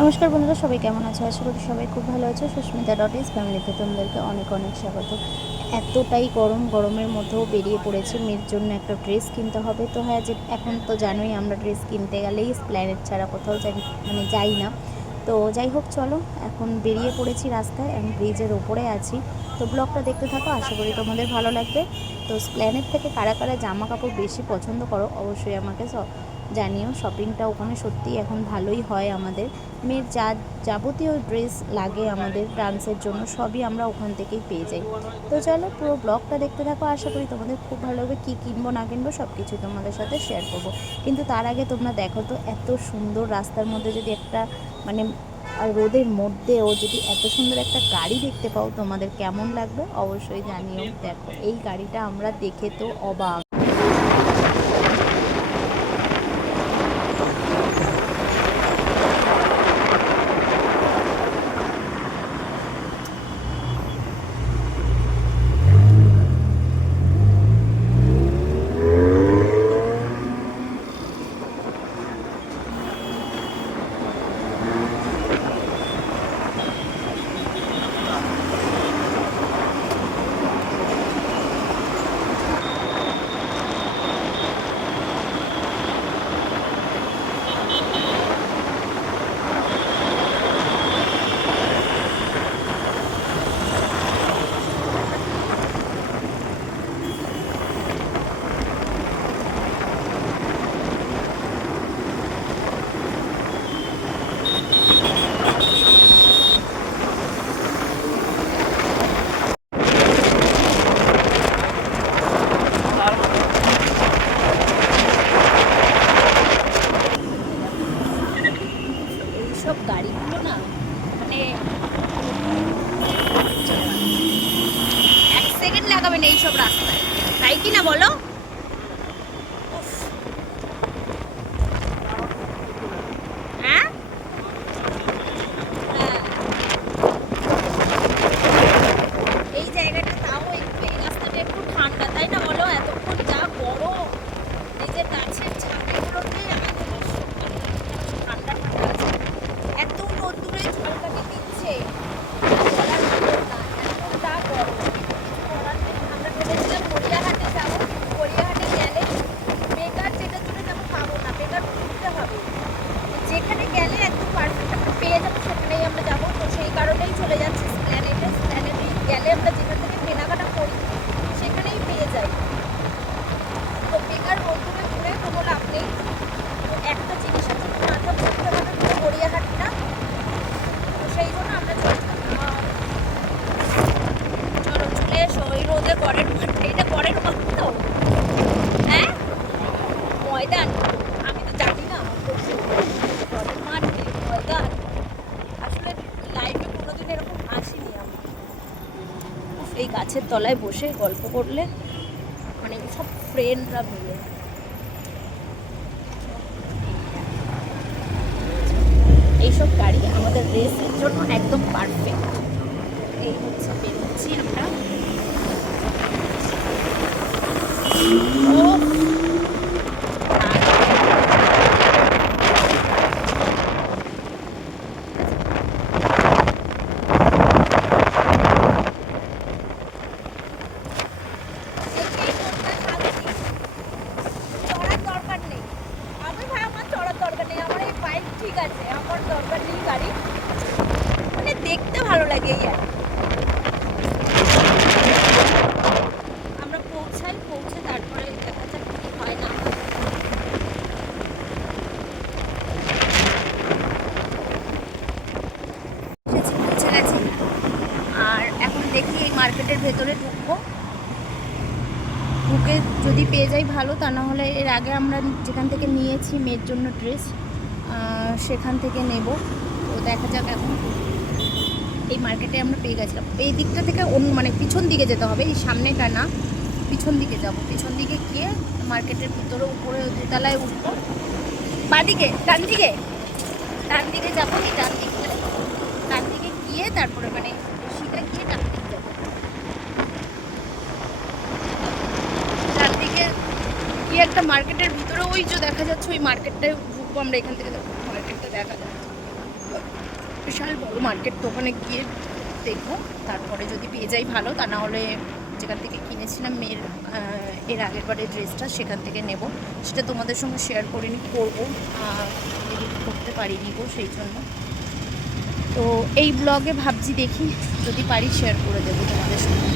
নমস্কার বন্ধুরা, সবাই কেমন আছো? আশা করি সবাই খুব ভালো আছো। সুস্মিতা ডট ইস ফ্যামিলিতে তোমাদেরকে অনেক অনেক স্বাগত। এতটাই গরম, গরমের মধ্যেও বেরিয়ে পড়েছে। মেয়ের জন্য একটা ড্রেস কিনতে হবে। তো হ্যাঁ যে এখন তো জানোই আমরা ড্রেস কিনতে গেলেই প্ল্যানেট ছাড়া কোথাও যাই মানে যাই না। তো যাই হোক, চলো, এখন বেরিয়ে পড়েছি রাস্তায়। আমি ব্রিজের ওপরে আছি। তো ব্লগটা দেখতে থাকো। আশা করি তোমাদের ভালো লাগবে। তো প্ল্যানেট থেকে কারা কারা জামা কাপড় বেশি পছন্দ করো, অবশ্যই আমাকে জানিও। শপিংটা ওখানে সত্যিই এখন ভালোই হয় আমাদের। মেয়ের যা যাবতীয় ড্রেস লাগে আমাদের ডান্সের জন্য, সবই আমরা ওখান থেকেই পেয়ে যাই। তো চলো পুরো ব্লগটা দেখতে থাকো, আশা করি তোমাদের খুব ভালো হবে কী কিনবো, না কিনবো সব কিছু তোমাদের সাথে শেয়ার করব। কিন্তু তার আগে তোমরা দেখো তো, এত সুন্দর রাস্তার মধ্যে যদি একটা মানে আর রোদের মধ্যেও যদি এত সুন্দর একটা গাড়ি দেখতে পাও তোমাদের কেমন লাগবে, অবশ্যই জানিও। দেখো, এই গাড়িটা আমরা দেখে তো অবাক এইসব গাড়িগুলো না মানে এক সেকেন্ড লাগাবে না এইসব রাস্তায়। তাই কি না বলো উফ। হ্যাঁ হ্যাঁ। এই জায়গাটা তাও একটু এই রাস্তাটা একটু ঠান্ডা তাই না বলো এতক্ষণ যা গরম এই যে গাছের ছাদেগুলোতে এত বেশি ঠান্ডা ঠান্ডা আছে এত রোদ্দুরে ঝলকানি দিচ্ছে বলার মতন না, এতটা গরম। কিছু করার নেই। আমরা ভেবেছিলাম গড়িয়াহাটে যাব। গড়িয়াহাটে গেলে বেকার যেটার জন্য যাব পাবো না, বেকার ঘুরতে হবে। যেখানে গেলে একদম পারফেক্ট আমরা পেয়ে যাব সেখানেই আমরা যাব তো সেই কারণেই চলে যাচ্ছি প্ল্যানেটে প্ল্যানেটে গেলে আমরা যেখান থেকে কেনাকাটা করি সেখানেই পেয়ে যাই তো বেকার রোদ্দুরে ঘুরে কোনো লাভ নেই তো একটা জিনিসের জন্য মাথা ঘুরতে হবে পুরো গড়িয়াহাটটা। তো সেই জন্য আমরা চলো চলে এসো, ওই রোদে পরের মাঠ এটা পরের মাঠ তো? হ্যাঁ? ময়দান? আমি তো জানি না পরের মাঠ ময়দান? আসলে লাইফে কোনোদিন এরকম আসিনি আমি এই গাছের তলায় বসে গল্প করলে মানে সব ফ্রেন্ডরা মিলে। এইসব গাড়ি আমাদের রেসের জন্য একদম পারফেক্ট এই হচ্ছে বেরোচ্ছি আমরা চড়ার দরকার নেই আমি ভাই আমার চড়ার দরকার নেই আমার এই বাইক ঠিক আছে আমার দরকার নেই গাড়ি মানে দেখতে ভালো লাগে এই আর কি। আমরা পৌঁছাই পৌঁছে তারপরে দেখা যাক কি হয় না হয়। এসেছি, পৌঁছে গেছি আর এখন দেখি এই মার্কেটের ভেতরে ঢুকবো। ঢুকে যদি পেয়ে যাই ভালো, তা না হলে এর আগে আমরা যেখান থেকে নিয়েছি মেয়ের জন্য ড্রেস সেখান থেকে নেব। তো দেখা যাক এখন এই মার্কেটে আমরা পেয়ে গেছিলাম। এই দিকটা থেকে অন্য মানে পিছন দিকে যেতে হবে, এই সামনেটা না, পিছন দিকে যাব। পিছন দিকে গিয়ে মার্কেটের ভিতরে উপরে দোতলায় উঠবো। বাদিকে ডান দিকে ডান দিকে যাব ডান দিক ডান দিকে গিয়ে তারপরে মানে সিধা গিয়ে ডান দিকে গিয়ে একটা মার্কেটের ভিতরে ওই যে দেখা যাচ্ছে, ওই মার্কেটটায় ঢুকবো আমরা এখান থেকে দেখো মার্কেটটা দেখা যাচ্ছে বিশাল বড় মার্কেট তো ওখানে গিয়ে দেখব। তারপরে যদি পেয়ে যাই ভালো, তা না হলে যেখান থেকে কিনেছিলাম মেয়ের এর আগের বারের ড্রেসটা, সেখান থেকে নেব। সেটা তোমাদের সঙ্গে শেয়ার করিনি করব এডিট করতে পারিনি গো সেই জন্য। তো এই ব্লগে ভাবছি দেখি, যদি পারি শেয়ার করে দেবো তোমাদের সঙ্গে।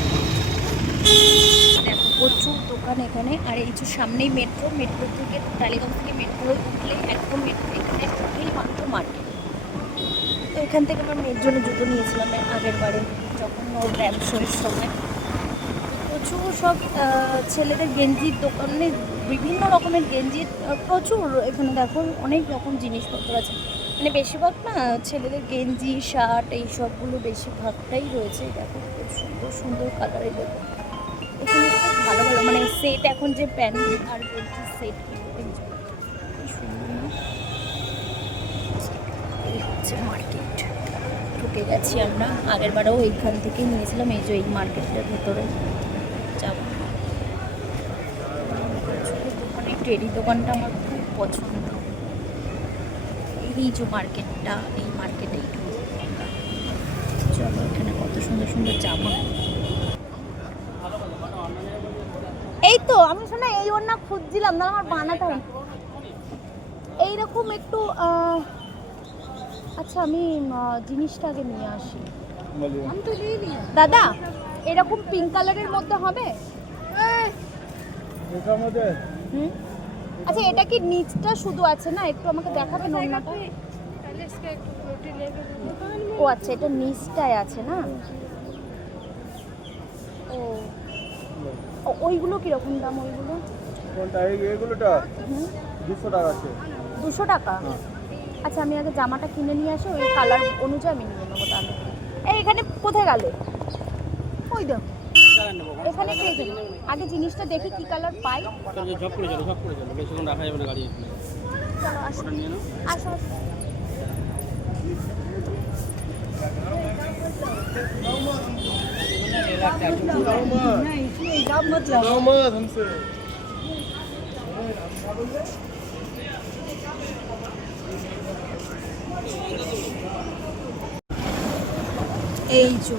দেখো, প্রচুর দোকান এখানে। আর এই যে সামনেই মেট্রো মেট্রো থেকে টালিগঞ্জ থেকে মেট্রো উঠলে একদম মেট্রো এখানে উঠলেই মাত্র মার্কেট। তো এখান থেকে আমার মেয়ের জন্য জুতো নিয়েছিলাম আগের বারে, যখন ওর র্যাম শরীর সময় প্রচুর সব ছেলেদের গেঞ্জির দোকানে বিভিন্ন রকমের গেঞ্জির প্রচুর। এখানে দেখো অনেক রকম জিনিসপত্র আছে। মানে বেশিরভাগ না, ছেলেদের গেঞ্জি, শার্ট এই সবগুলো বেশিরভাগটাই রয়েছে। দেখো খুব সুন্দর সুন্দর কালারের দেখো মানে সেট এখন যে প্যান্ট আর গেঞ্জির সেট এই হচ্ছে মার্কেট ঢুকে গেছি আমরা। আগের বারেও এইখান থেকেই নিয়েছিলাম, এই যে এই মার্কেটের ভেতরে যাব। দোকানে টেরি দোকানটা আমার খুব পছন্দ। এই যে মার্কেটটা এই মার্কেটেই। চলো এখানে কত সুন্দর সুন্দর জামা। এই তো আমি শোনা এই ওড়না খুঁজছিলাম না আমার বানাতে হবে এইরকম একটু আচ্ছা আমি জিনিসটা আগে নিয়ে আসি। দাদা এরকম পিঙ্ক কালারের মধ্যে হবে? আচ্ছা এটা কি নিচটা শুধু আছে না? একটু আমাকে দেখাবেন ওড়নাটা। ও আচ্ছা এটা নিচটায় আছে না? ও, ওইগুলো কীরকম দাম ওইগুলো? কোনটা? এই এগুলোটা হুম। দুশো টাকা আছে। দুশো টাকা? হ্যাঁ। আচ্ছা আমি আগে জামাটা কিনে নিয়ে আসি ওই কালার অনুযায়ী আমি নিয়ে নেব তাহলে। এই এখানে কোথায় গেলে? ওই দেখো। এখানে। আগে জিনিসটা দেখি কি কালার পাই। ঝপ করে চলো ঝপ করে চলো বেশিক্ষণ রাখা যাবে না গাড়ি চলো আসো। ওটা নিয়ে নাও। আসো আসো। এই যো।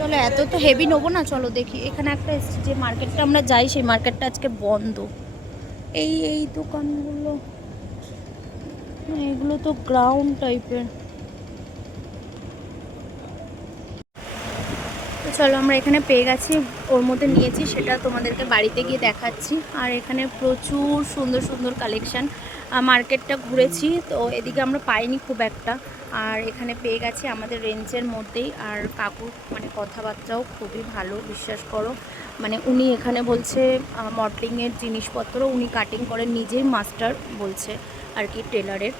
চলো, এত তো হেভি নেব না, চলো দেখি। এখানে একটা যে মার্কেটটা আমরা যাই, সেই মার্কেটটা আজকে বন্ধ। এই এই দোকানগুলো। হ্যাঁ, এগুলো তো গ্রাউন্ড টাইপের তো চলো আমরা এখানে পেয়ে গেছি, ওর মধ্যে নিয়েছি, সেটা তোমাদেরকে বাড়িতে গিয়ে দেখাচ্ছি। আর এখানে প্রচুর সুন্দর সুন্দর কালেকশান মার্কেটটা ঘুরেছি, তো এদিকে আমরা পাইনি খুব একটা। আর এখানে পেয়ে গেছি আমাদের রেঞ্জের মধ্যেই। আর কাকুর মানে কথাবার্তাও খুবই ভালো, বিশ্বাস করো। মানে উনি এখানে বলছে মডেলিংয়ের জিনিসপত্র উনি কাটিং করেন নিজেই মাস্টার বলছে আর কি টেলারের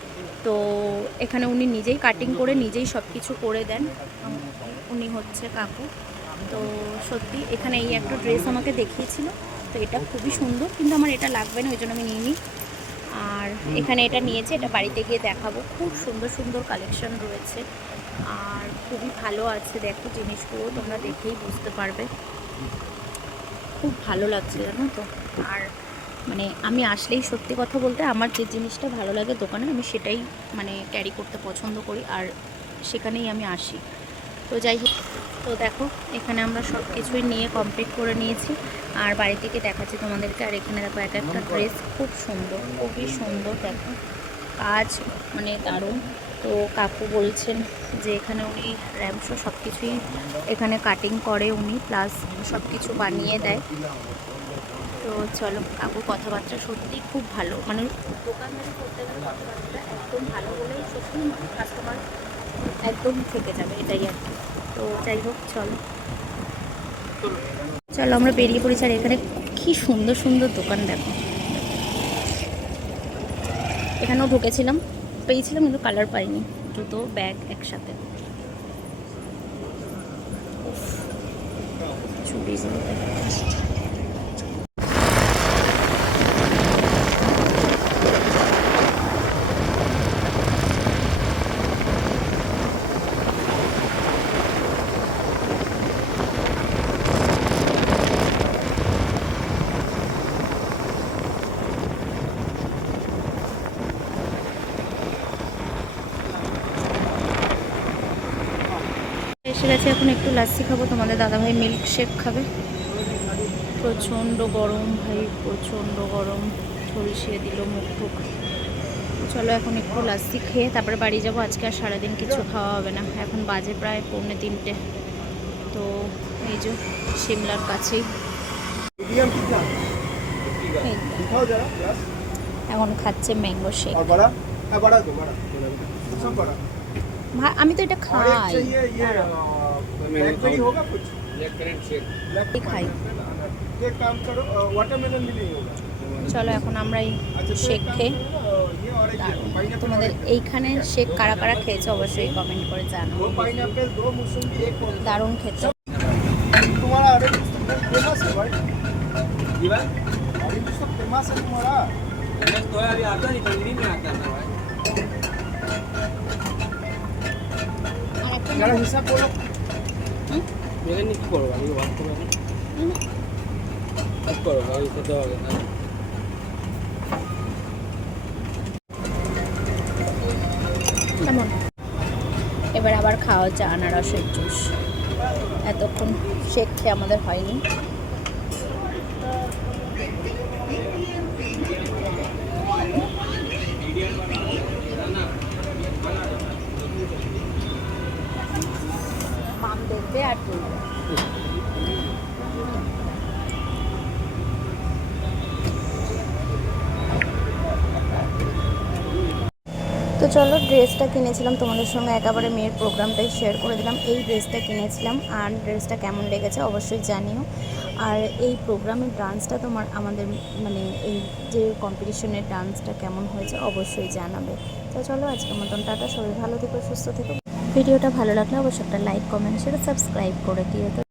তো এখানে উনি নিজেই কাটিং করে নিজেই সব কিছু করে দেন। উনি হচ্ছে কাকু। তো সত্যি এখানে এই একটা ড্রেস আমাকে দেখিয়েছিল। তো এটা খুবই সুন্দর কিন্তু আমার এটা লাগবে না ওই জন্য আমি নিইনি আর এখানে এটা নিয়েছে এটা বাড়িতে গিয়ে দেখাবো। খুব সুন্দর সুন্দর কালেকশন রয়েছে। আর খুবই ভালো আছে দেখো জিনিসগুলো তোমরা দেখেই বুঝতে পারবে। খুব ভালো লাগছে জানো তো? আর মানে আমি আসলেই সত্যি কথা বলতে আমার যে জিনিসটা ভালো লাগে দোকানে আমি সেটাই মানে ক্যারি করতে পছন্দ করি। আর সেখানেই আমি আসি। তো যাই হোক, তো দেখো, এখানে আমরা সব কিছুই নিয়ে কমপ্লিট করে নিয়েছি। আর বাড়ি থেকে দেখাচ্ছি তোমাদেরকে। আর এখানে দেখো, এক একটা ড্রেস খুব সুন্দর, খুবই সুন্দর, দেখো। কাজ মানে দারুণ। তো কাকু বলছেন যে এখানে উনি র্যামশো সব কিছুই এখানে কাটিং করে উনি প্লাস সব কিছু বানিয়ে দেয়। তো চলো কাকুর কথাবার্তা সত্যি খুব ভালো। মানে দোকানদারি করতে গেলে কথাবার্তা একদম ভালো বলেই সত্যি কাস্টমার একদম থেকে যাবে, এটাই আর কি। তো যাই হোক, চলো। চলো, আমরা বেরিয়ে পড়েছি। আর এখানে কি সুন্দর সুন্দর দোকান, দেখো। এখানেও ঢুকেছিলাম, পেয়েছিলাম, কিন্তু কালার পাইনি। জুতো ব্যাগ একসাথে। ঠিক আছে এখন একটু লাচ্ছি খাব। তোমাদের দাদাভাই মিল্ক শেক খাবে। প্রচণ্ড গরম ভাই প্রচণ্ড গরম। ঝলসিয়ে দিল মুখ ঠুক চলো এখন একটু লাচ্ছি খেয়ে তারপরে বাড়ি যাব। আজকে আর সারাদিন কিছু খাওয়া হবে না। এখন বাজে প্রায় পৌনে তিনটে। তো এই যে সিমলার কাছেই। এখন খাচ্ছে ম্যাঙ্গো শেক আমি তো এটা और एक খাই चाहिए ये ब्लैकबेरी होगा कुछ এই খাই एक काम करो वाटरमेलन भी नहीं होगा চলো এখন আমরা এই अच्छा तो শেক एक काम খেয়ে करो, अ, ये और एक पाइनएप्पल তোমাদের এইখানে শেক কারা কারা খেয়েছে অবশ্যই কমেন্ট করে জানো दो पाइनएप्पल दो मौसमी एक कौन দারুণ খেতে तुम्हारा ऑरेंज फेमस है भाई ऑरेंज तो फेमस है तुम्हारा तो अभी आता नहीं ठंडी में आता है এবার আবার খাওয়া হচ্ছে আনারসের জুস। এতক্ষণ শেখে আমাদের হয়নি। চলো, ড্রেসটা কিনেছিলাম, তোমাদের সঙ্গে একেবারে মেয়ের প্রোগ্রামটাই শেয়ার করে দিলাম। এই ড্রেসটা কিনেছিলাম, আর ড্রেসটা কেমন লেগেছে অবশ্যই জানিও। আর এই প্রোগ্রামের ডান্সটা তোমার আমাদের মানে এই যে কম্পিটিশনের ডান্সটা কেমন হয়েছে অবশ্যই জানাবে। তো চলো, আজকের মতন টাটা, সবাই ভালো থেকো, সুস্থ থেকো। ভিডিওটা ভালো লাগলে অবশ্যই একটা লাইক কমেন্ট সেটা সাবস্ক্রাইব করে দিও।